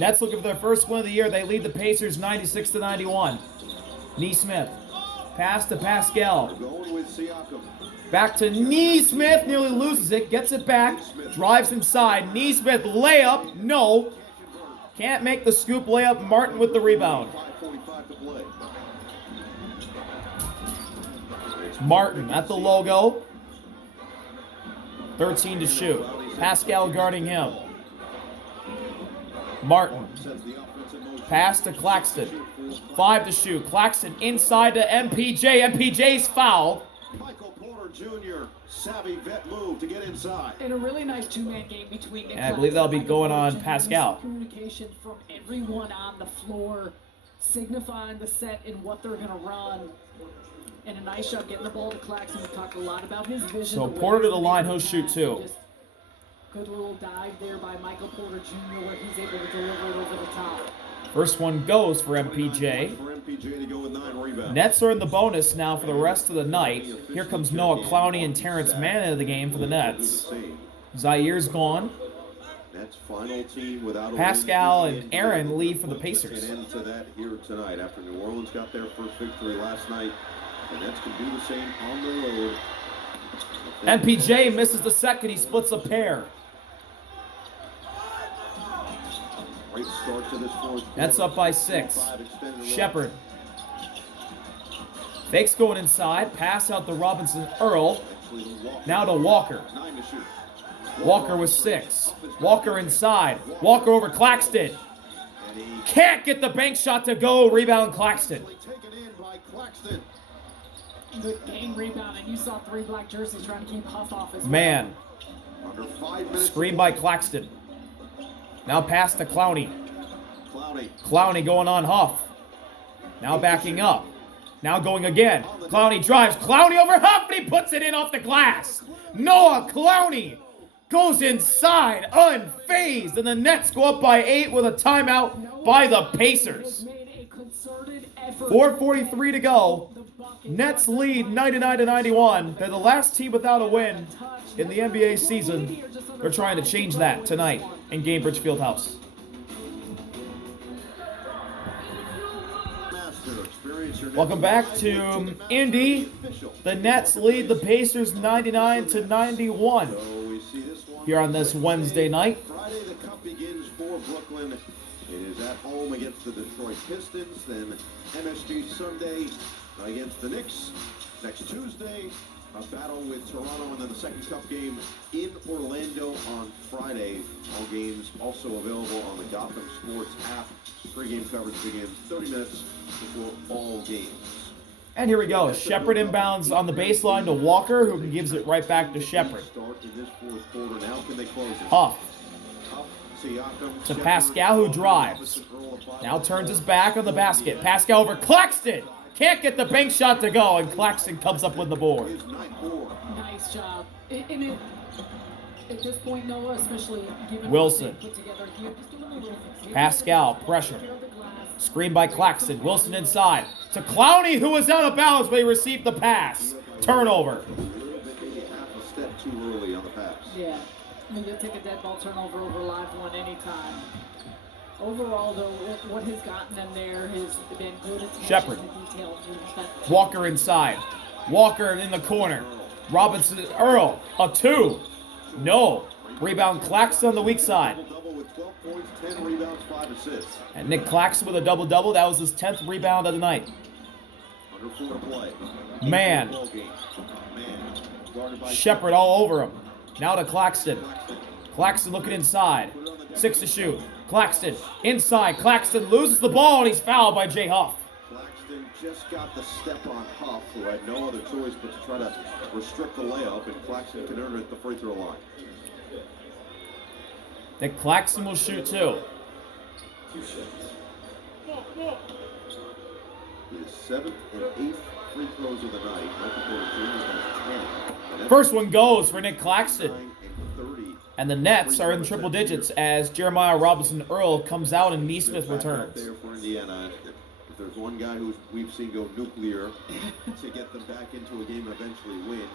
Nets looking for their first win of the year. They lead the Pacers 96-91. Nesmith. Pass to Pascal. Going with Siakam. Back to Nesmith. Nearly loses it. Gets it back. Drives inside. Nesmith layup. No. Can't make the scoop layup. Martin with the rebound. 5:45 to play. Martin at the logo. 13 to shoot. Pascal guarding him. Martin. Sets the offense in motion. Pass to Claxton. 5 to shoot. Claxton inside to MPJ. MPJ's fouled. Michael Porter Jr. Savvy vet move to get inside. And a really nice two-man game between Nick And I believe that'll be going on Pascal. Communication from everyone on the floor, signifying the set and what they're going to run. And a nice shot getting the ball to Claxton. We talked a lot about his vision. So the way Porter to he's the line, making he'll shoot passes. two. Just good little dive there by Michael Porter Jr. where he's able to deliver it over the top. First one goes for MPJ. For MPJ to go with 9 rebounds. Nets are in the bonus now for the rest of the night. Here comes Noah Clowney and Terrence Mann into the game for the Nets. Zaire's gone. Nets final team without a Pascal win. and Aaron lead for the Pacers. An end to that here tonight after New Orleans got their first victory last night. The Nets can do the same on the road. MPJ misses the second. He splits a pair. Great start to this fourth. Nets up by 6. 5 extended run. Shepard. Fakes going inside. Pass out to Robinson Earl. Actually, Walker. Now to Walker. 9 to shoot. Walker with 6. Walker inside. Walker over Claxton. And he Can't get the bank shot to go. Rebound Claxton. taken in by Claxton. Good game rebound, and you saw 3 black jerseys trying to keep Huff off his Man. Under 5 minutes. Screen by Claxton. Now pass to Clowney. Clowney. Clowney going on Huff. Now backing up. Now going again. Clowney drives. Clowney over Huff, and he puts it in off the glass. Noah Clowney goes inside, unfazed, and the Nets go up by 8 with a timeout by the Pacers. made a concerted effort. 4:43 to go. Nets lead 99-91. They're the last team without a win in the NBA season. They're trying to change that tonight in Gainbridge Fieldhouse. Master. Experience your Welcome back to Indy. The Nets lead the Pacers 99-91 So we see this one. here on this Wednesday night. Friday, the cup begins for Brooklyn. It is at home against the Detroit Pistons. Then MSG Sunday against the Knicks. Next Tuesday, a battle with Toronto, and then the second cup game in Orlando on Friday. All games also available on the Gotham Sports app. Pre-game coverage begins 30 minutes before all games. And here we go. Shepard inbounds on the baseline to Walker, who gives it right back to Shepard. Start in this fourth quarter. Now can they close it? Huff Huff, Siakam, to Shepard, Pascal, who drives. Now turns his back on the basket. Pascal over Claxton. Can't get the bank shot to go, and Claxton comes up with the board. Is 9-4. Nice job. At this point, Noah, especially given Wilson. what they put together here, just doing the little things. Pascal, pressure. Clear the glass. Screen by Claxton. Wilson inside. To Clowney, who was out of bounds, but he received the pass. Turnover. A little bit, maybe half a step too early on the pass. Yeah. I mean, they take a dead ball turnover over live one anytime. Overall, though, what has gotten them there has been good attention Shepard. to detail. Walker inside. Walker in the corner. Robinson Earl. A 2. No. Rebound Claxton on the weak side. Double with 12 points, 10 rebounds, 5 assists. And Nick Claxton with a double-double. That was his 10th rebound of the night. Under 4 to play. Man. Ball game. Man. Guarded by Shepard all over him. Now to Claxton. Claxton looking inside. 6 to shoot. Claxton inside. Claxton loses the ball, and he's fouled by Jay Huff. Claxton just got the step on Huff, who had no other choice but to try to restrict the layup, and Claxton can earn it at the free throw line. Nick Claxton will shoot 2. His 7th and 8th free throws of the night. Michael Porter Jr. has 10. First one goes for Nick Claxton. 9 and 30. And the Nets are in triple digits as Jeremiah Robinson Earl comes out and Nesmith Back out returns. there for Indiana. If there's one guy who we've seen go nuclear to get them back into a game and eventually win.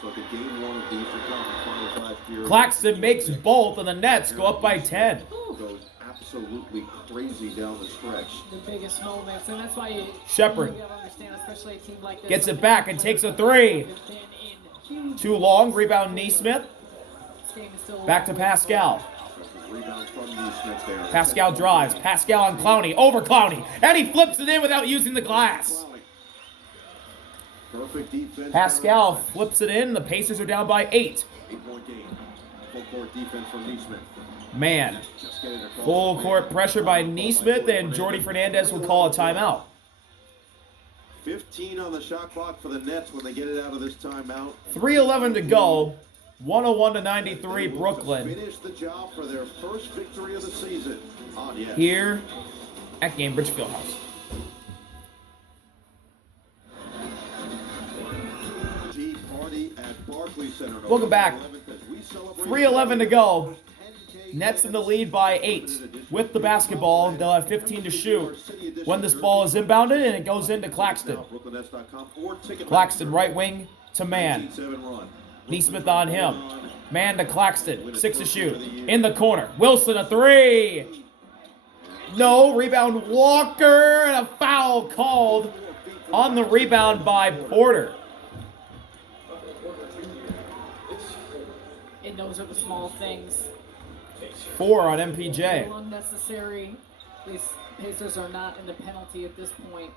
So the game 1 of the Eastern Conference Finals last year Claxton makes both, and the Nets go up by 10. goes absolutely crazy down the stretch. The biggest moments, and that's why you Shepard gotta understand, especially a team like this. gets it back and takes a three. Too long. Rebound Neesmith. Back to Pascal. Rebound from Neesmith there. Pascal drives. Pascal on Clowney. Over Clowney. And he flips it in without using the glass. Perfect defense. Pascal flips it in. The Pacers are down by 8. 8-point game. Full court defense from Neesmith. Man. Just getting across Full the court man. pressure by Neesmith, and Jordy Fernandez will call a timeout. 15 on the shot clock for the Nets when they get it out of this timeout. 3:11 to go. 101-93 Brooklyn. Finish the job for their first victory of the season. On yes. Here at Gainbridge Fieldhouse. Tea party at Barclays Center. Welcome back. 3:11 to go. 10K Nets in the lead by 8. With the basketball, they'll have 15 to shoot. When this ball is inbounded and it goes into Claxton. Claxton right wing to Man. Neesmith on him. Man to Claxton. 6 to shoot. In the corner. Wilson a 3. No. Rebound Walker. And a foul called on the rebound by Porter. And those are the small things. 4 on MPJ. Unnecessary. These Pacers are not in the penalty at this point.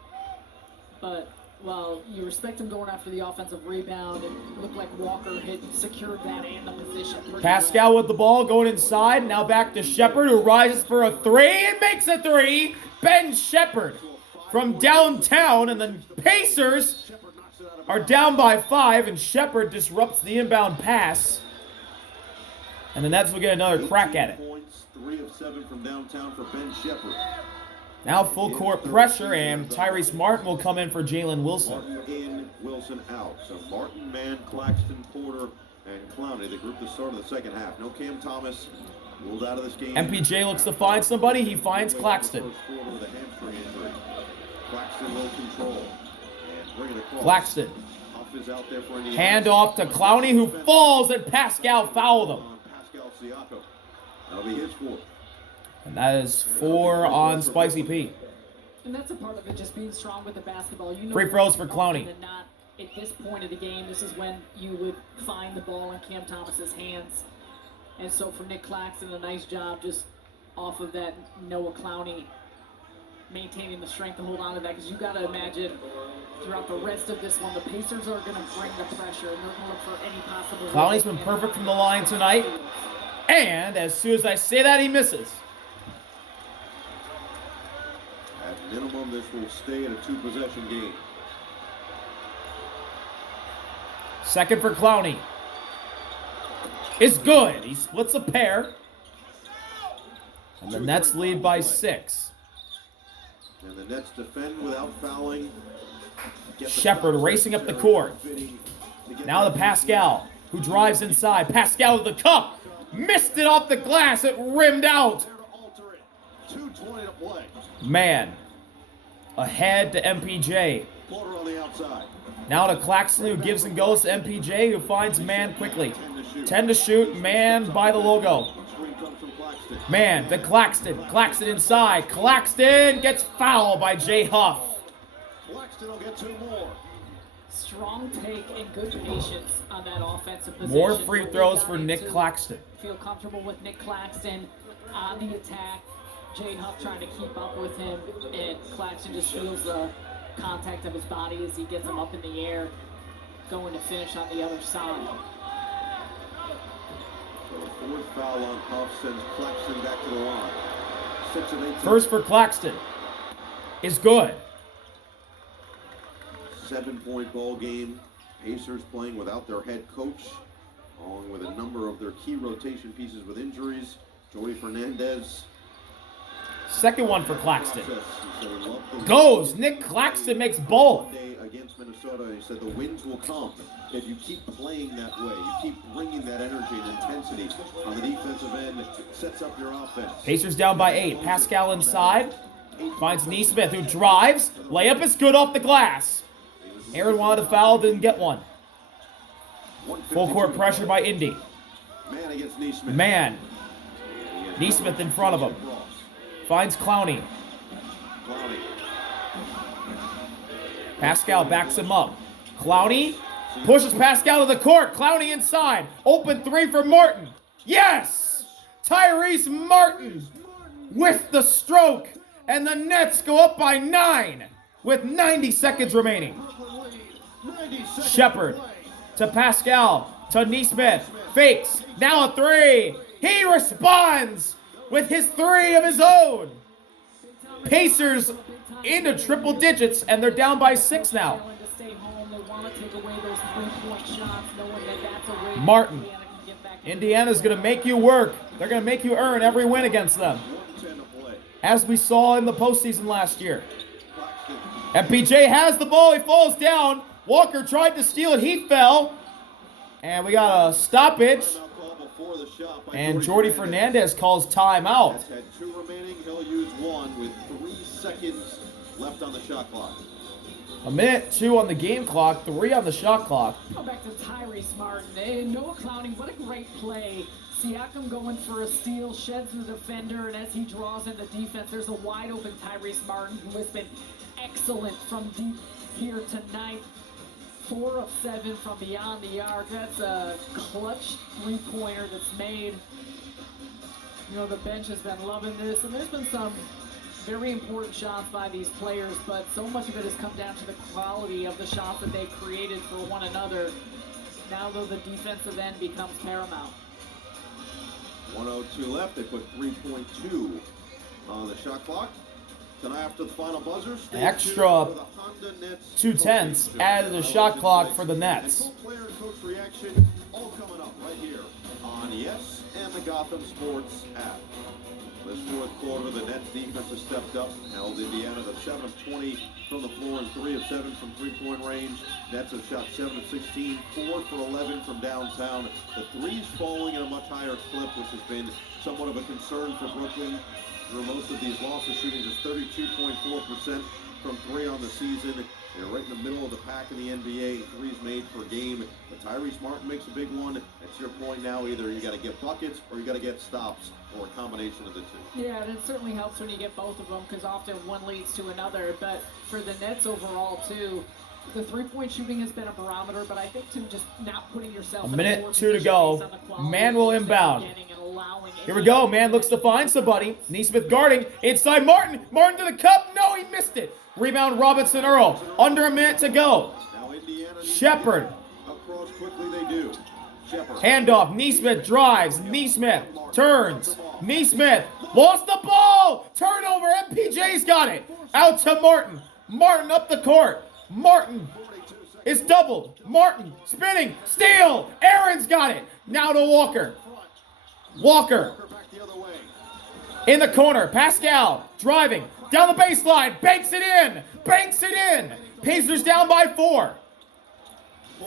But, well, you respect them going after the offensive rebound. It looked like Walker had secured that and the position. Pascal with the ball going inside. Now back to Shepard, who rises for a 3 and makes a 3. Ben Shepard from downtown, and the Pacers are down by 5, and Shepard disrupts the inbound pass. And the Nets will get another crack at it. 3 of 7 from downtown for Ben Shepard. Now full court pressure, and Tyrese Martin will come in for Jalen Wilson. Martin in, Wilson out. So Martin, Mann, Claxton, Porter, and Clowney, the group that started the second half. No Cam Thomas, ruled out of this game. MPJ looks to find somebody. He finds Claxton. First quarter with a hamstring injury. Claxton will control and bring it across. Claxton. Huff is out there for Indiana. Hand off to Clowney, who falls, and Pascal fouled him. Pascal Siakam. That'll be his fourth. And that is 4 on Spicy P. And that's a part of it, just being strong with the basketball. You know, Free throws for Clowney. and not at this point of the game, this is when you would find the ball in Cam Thomas's hands. And so for Nick Claxton, a nice job just off of that Noah Clowney maintaining the strength to hold on to that. Because you got to imagine throughout the rest of this one, the Pacers are going to bring the pressure and they're going to look for any possible. Clowney's been perfect from the line tonight. And as soon as I say that, he misses. At minimum, this will stay in a 2-possession game. Second for Clowney. It's good. He splits a pair. And the Nets lead by 6. And the Nets defend without fouling. Shepard racing up the court. Now to Pascal, who drives inside. Pascal to the cup. Missed it off the glass. It rimmed out. 2:20 to play. Man. Ahead to MPJ. Porter on the outside. Now to Claxton, who gives and goes to MPJ, who finds Man quickly. 10 to shoot. Man by the logo. Screen comes from Claxton. Man to Claxton. Claxton inside. Claxton gets fouled by Jay Huff. Claxton will get 2 more. Strong take and good patience on that offensive possession. More free But throws they for got Nick into- Claxton. Feel comfortable with Nick Claxton on the attack. Jay Huff trying to keep up with him, and Claxton just feels the contact of his body as he gets him up in the air, going to finish on the other side. So the 4th foul on Huff sends Claxton back to the line. 6 of 8. First for Claxton is good. 7-point ball game. Pacers playing without their head coach, along with a number of their key rotation pieces with injuries. Jordy Fernandez. Second one for Claxton. Process. He said he loved the Goes. Nick Claxton makes both. Monday against Minnesota. He said the wins will come if you keep playing that way. You keep bringing that energy and intensity on the defensive end. Sets up your offense. Pacers down by 8. Pascal inside. Finds Neesmith, who drives. Layup is good off the glass. Aaron wanted a foul, didn't get one. Full court pressure by Indy. Man against Neesmith. Man. Neesmith in front of him. Finds Clowney. Clowney. Pascal backs him up. Clowney pushes Pascal to the court. Clowney inside. Open three for Martin. Yes! Tyrese Martin with the stroke. And the Nets go up by 9 with 90 seconds remaining. Shepard to Pascal to Nesmith. Fakes. Now a three. He responds with his three of his own. Pacers into triple digits, and they're down by 6 now. Martin. Indiana's going to make you work. They're going to make you earn every win against them, as we saw in the postseason last year. MPJ has the ball. He falls down. Walker tried to steal it. He fell. And we got a stoppage. And Jordi Fernandez calls timeout. Had 2 remaining. He'll use 1 with 3 seconds left on the shot clock. A minute, 2 on the game clock, 3 on the shot clock. Go back to Tyrese Martin. And Noah Clowney, what a great play. Siakam going for a steal, sheds the defender, and as he draws in the defense, there's a wide open Tyrese Martin who has been excellent from deep here tonight. 4 of 7 from beyond the arc. That's a clutch three-pointer that's made. You know, the bench has been loving this, and there's been some very important shots by these players, but so much of it has come down to the quality of the shots that they created for one another. Now, though, the defensive end becomes paramount. 1:02 left. They put 3.2 on the shot clock. Tonight after the final buzzer, extra 2/10 added the shot clock for the Nets. Full player and coach reaction all coming up right here on Yes and the Gotham Sports app. This fourth quarter, the Nets defense has stepped up, held Indiana to 7 of 20 from the floor and 3 of 7 from three-point range. Nets have shot 7 of 16, 4 for 11 from downtown. The threes falling at a much higher clip, which has been somewhat of a concern for Brooklyn. Through most of these losses, shooting just 32.4% from 3 on the season. They're right in the middle of the pack in the NBA, threes made per game. But Tyrese Martin makes a big one. That's your point now. Either you got to get buckets or you got to get stops, or a combination of the two. Yeah, and it certainly helps when you get both of them, because often one leads to another. But for the Nets overall, too, the three-point shooting has been a barometer, but I think, too, just not putting yourself a in minute, poor 2 to position go. based on the quality Man of will the inbound. getting and allowing Here we go. Man looks to find somebody. Nesmith guarding. Inside Martin. Martin to the cup. No, he missed it. Rebound Robinson Earl. Under a minute to go. Now Indiana Shepard. across quickly they do. Shepard. Handoff. Nesmith drives. Nesmith turns. Nesmith lost the ball. Turnover. MPJ's got it. Out to Martin. Martin up the court. Martin is doubled. Martin spinning. Steal. Aaron's got it. Now to Walker. Walker Back the other way. in the corner. Pascal driving down the baseline. Banks it in. Banks it in. Pacers down by 4.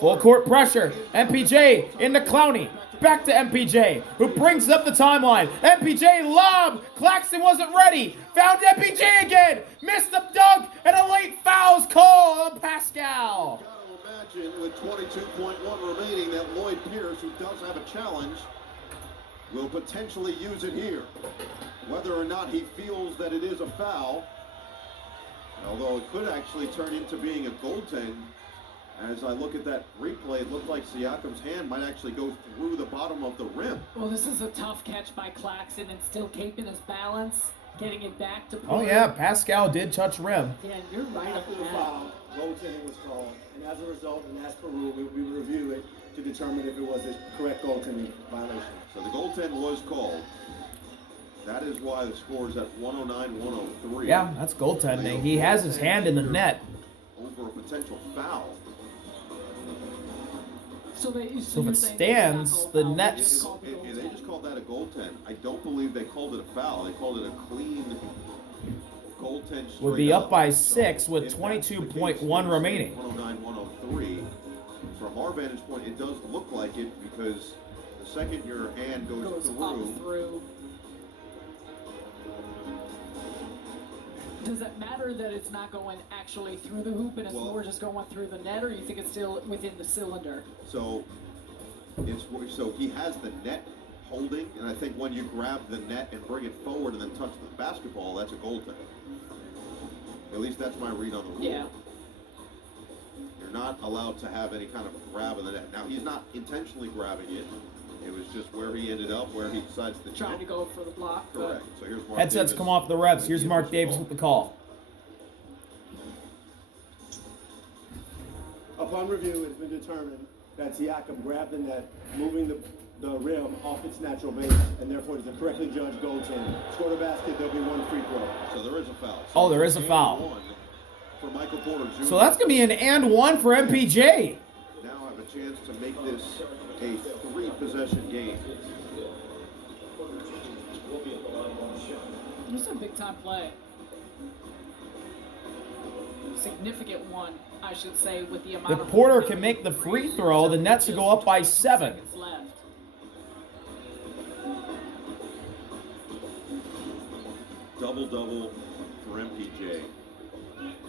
Full court pressure. MPJ into Clowney. Back to MPJ, who brings up the timeline. MPJ lob. Claxton wasn't ready. Found MPJ again. Missed the dunk, and a late foul's call on Pascal. Got to imagine with 22.1 remaining that Lloyd Pierce, who does have a challenge, will potentially use it here. Whether or not he feels that it is a foul, although it could actually turn into being a goaltend. As I look at that replay, it looked like Siakam's hand might actually go through the bottom of the rim. Well, this is a tough catch by Claxton and still keeping his balance, getting it back to Oh Porter. yeah, Pascal did touch rim. Yeah, you're right After the on that. foul, goaltending was called, and as a result, and as per rule, we review it to determine if it was a correct goaltending violation. So the goaltend was called. That is why the score is at 109-103. Yeah, that's goaltending. He has his hand in the net. Over a potential foul. So So if you're it saying they stands, got the foul, Nets- They just called that a goaltend. I don't believe they called it a foul. They called it a clean goaltend. Would straight be up by So 6 with if that's the case, 22.1 remaining. 109-103. From our vantage point, it does look like it because the second your hand goes goes through. up through. Does it matter that it's not going actually through the hoop and it's Well- more just going through the net, or you think it's still within the cylinder? So he has the net holding, and I think when you grab the net and bring it forward and then touch the basketball, that's a goaltender. At least that's my read on the rule. Yeah. You're not allowed to have any kind of grab of the net. Now, he's not intentionally grabbing it. It was just where he ended up, where he decides to Trying jump. to go for the block. but- Correct. So here's Mark Headsets Davis. come off the refs. Here's Mark Davis with the call. Upon review, it's been determined that Siakam grabbed the net, moving the rim off its natural base, and therefore it is a correctly judged goaltending. Score the basket, there'll be one free throw. So there is a foul. Oh, there is a And foul. one for Michael Porter Jr. So that's going to be an and one for MPJ. Now have a chance to make this a 3-possession game. This is a big time play. Significant one, I should say, with the amount If of Porter can make the free throw, the Nets will go up by 7. seconds left. Double-double for MPJ.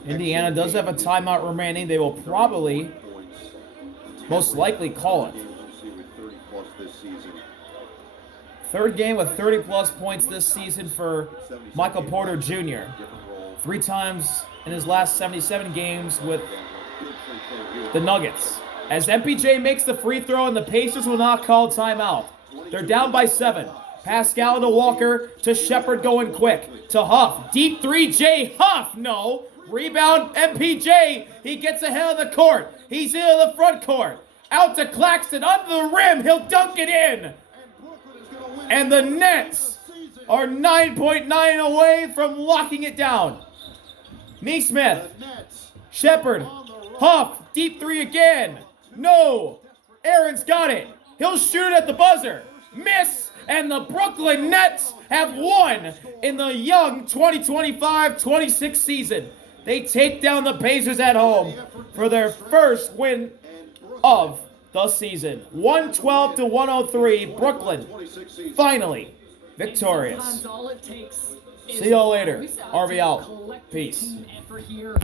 Indiana does have a timeout remaining. They will probably, Points. most likely, call it. Games you see with 30-plus this season. Third game with 30-plus points this season for Michael Porter Jr. Different role. 3 times in his last 77 games with Good free throw here. the Nuggets. As MPJ makes the free throw and the Pacers will not call timeout. They're down by 7. Pascal to Walker to Shepard going quick. To Huff. Deep 3, Jay Huff. No. Rebound MPJ. He gets ahead of the court. He's into the front court. Out to Claxton under the rim. He'll dunk it in. And the Nets are 9.9 away from locking it down. Neesmith. Shepard. Huff. Deep 3 again. No. Aaron's got it. He'll shoot it at the buzzer. Miss. And the Brooklyn Nets have won in the young 2025-26 season. They take down the Pacers at home for their first win of the season. 112-103. Brooklyn finally victorious. Sometimes all it takes is See y'all later. voice out RV to out. collective Peace. team effort here.